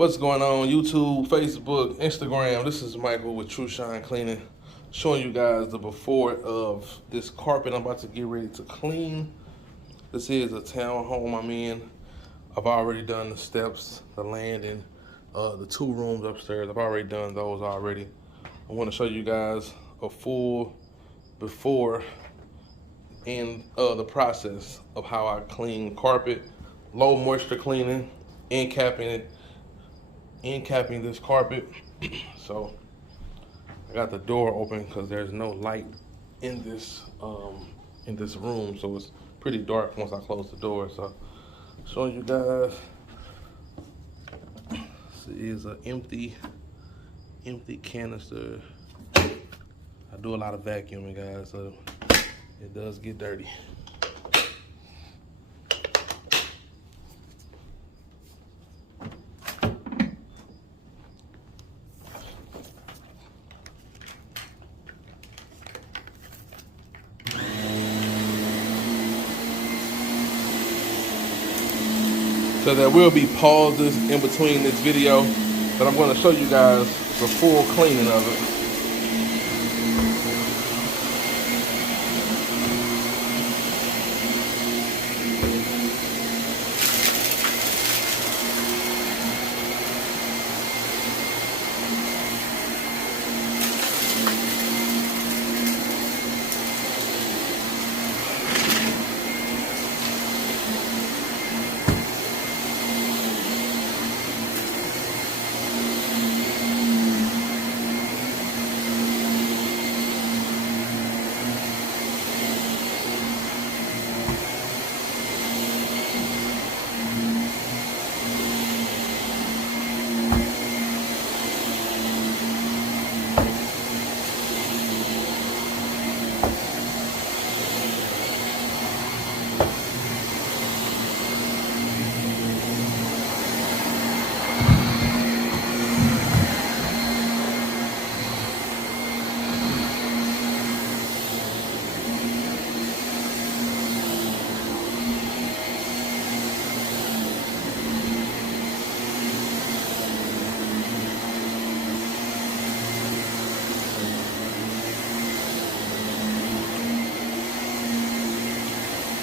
What's going on YouTube, Facebook, Instagram? This is Michael with Trushine Cleaning, showing you guys the before of this carpet I'm about to get ready to clean. This is a townhome I'm in. I've already done the steps, the landing, the 2 rooms upstairs. I've already done those already. I want to show you guys a full before and the process of how I clean carpet, low moisture cleaning, end capping this carpet. So I got the door open because there's no light in this room, so it's pretty dark once I close the door. So showing you guys, this is an empty canister. I do a lot of vacuuming, guys, so it does get dirty. So there will be pauses in between this video, but I'm going to show you guys the full cleaning of it.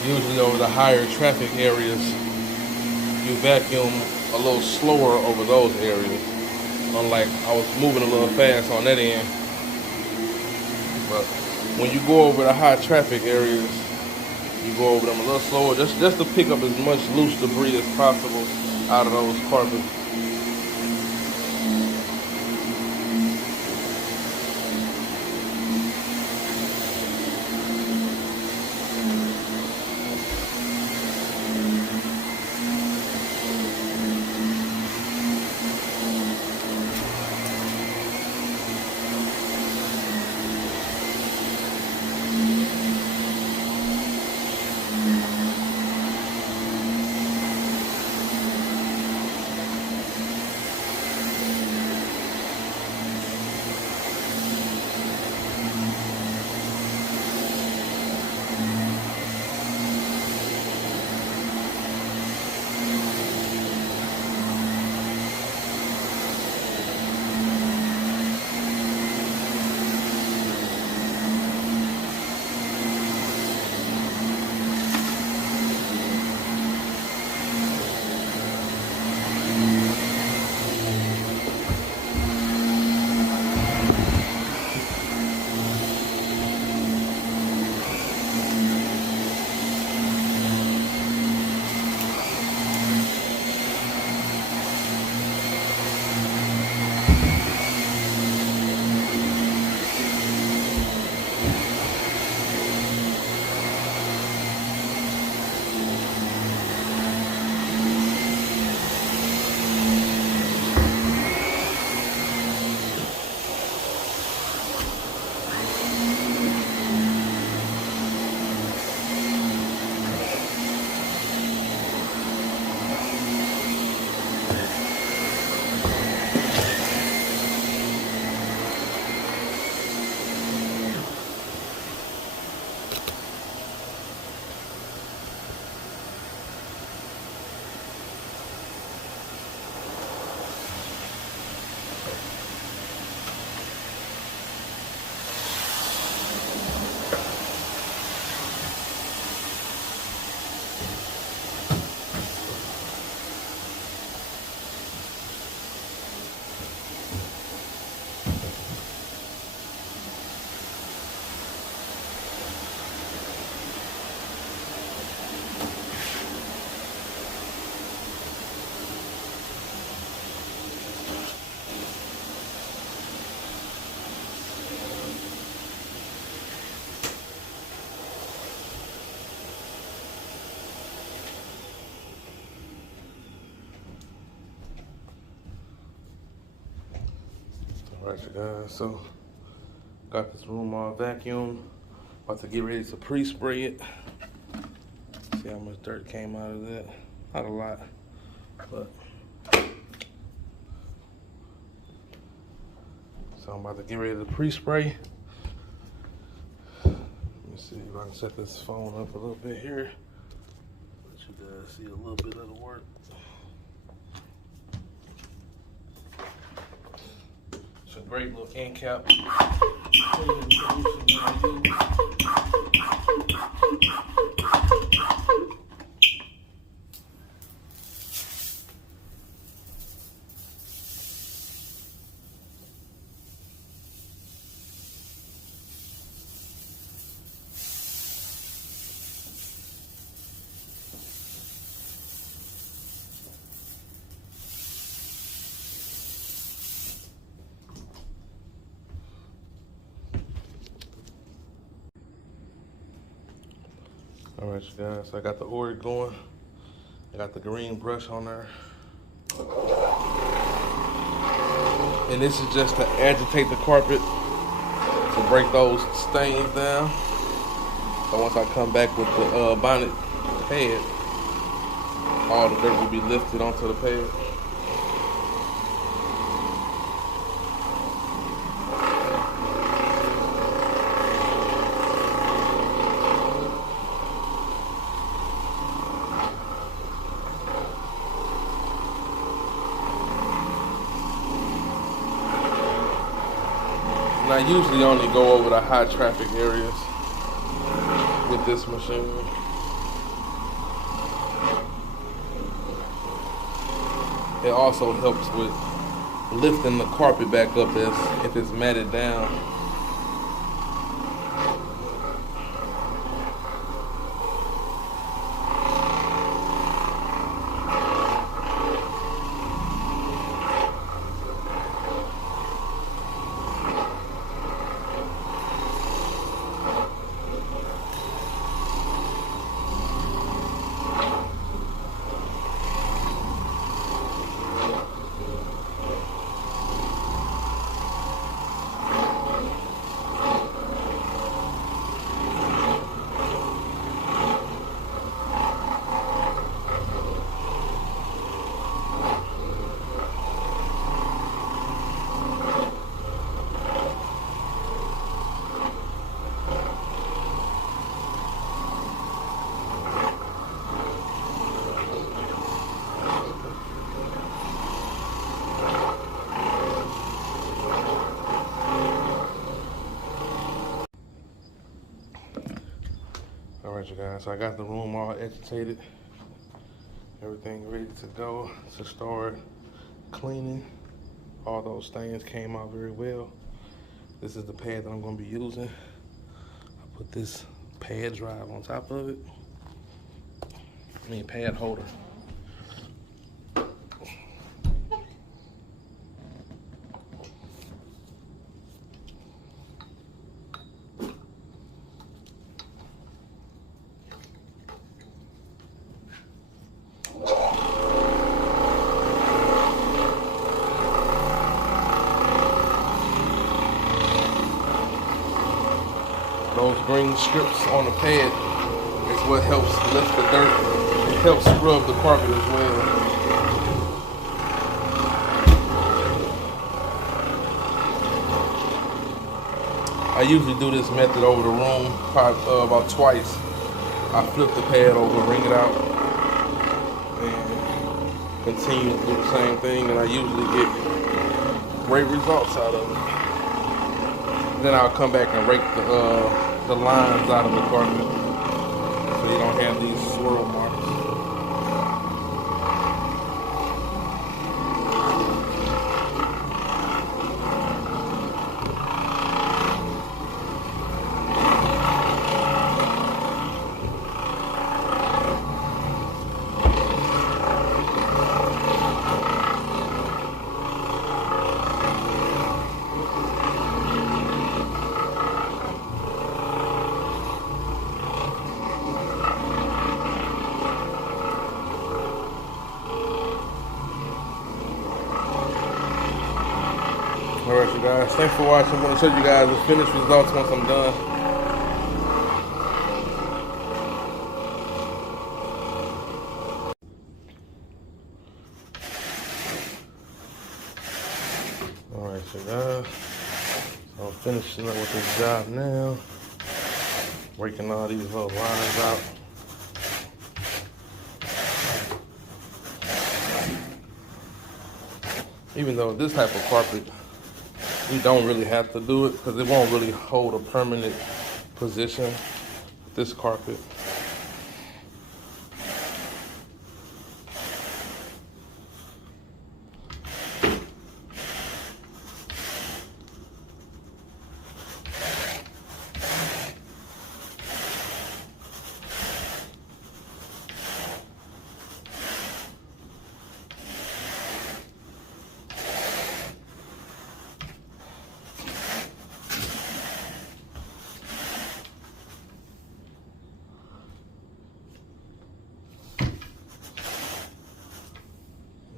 Usually over the higher traffic areas, you vacuum a little slower over those areas. Unlike I was moving a little fast on that end. But when you go over the high traffic areas, you go over them a little slower, just to pick up as much loose debris as possible out of those carpets. Alright, you guys, so got this room all vacuumed. About to get ready to pre-spray it. See how much dirt came out of that. Not a lot, but. So I'm about to get ready to pre-spray. Let me see if I can set this phone up a little bit here. Let you guys see a little bit of the work. It's a great little end cap. All right, you guys, I got the oil going. I got the green brush on there. And this is just to agitate the carpet to break those stains down. So once I come back with the bonnet pad, all the dirt will be lifted onto the pad. And I usually only go over the high traffic areas with this machine. It also helps with lifting the carpet back up if it's matted down. Alright, you guys, so I got the room all agitated. Everything ready to go to start cleaning. All those stains came out very well. This is the pad that I'm going to be using. I put this pad drive on top of it. Pad holder. Those green strips on the pad is what helps lift the dirt. It helps scrub the carpet as well. I usually do this method over the room about twice. I flip the pad over, wring it out, and continue to do the same thing, and I usually get great results out of it. Then I'll come back and rake the lines out of the carpet so you don't have these swirl marks. you guys. Thanks for watching. I'm going to show you guys the finished results once I'm done. Alright, so guys, so I'm finishing up with this job now. Breaking all these little lines out. Even though this type of carpet, we don't really have to do it because it won't really hold a permanent position with this carpet.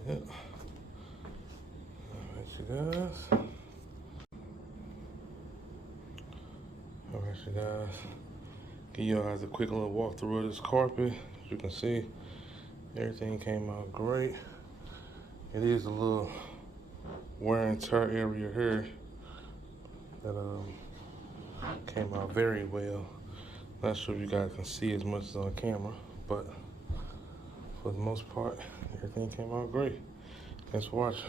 Yep. Alright, you guys. Alright, you guys. Give you guys a quick little walkthrough of this carpet. As you can see, everything came out great. It is a little wear and tear area here that came out very well. Not sure if you guys can see as much as on camera, but for the most part, everything came out great. Thanks for watching.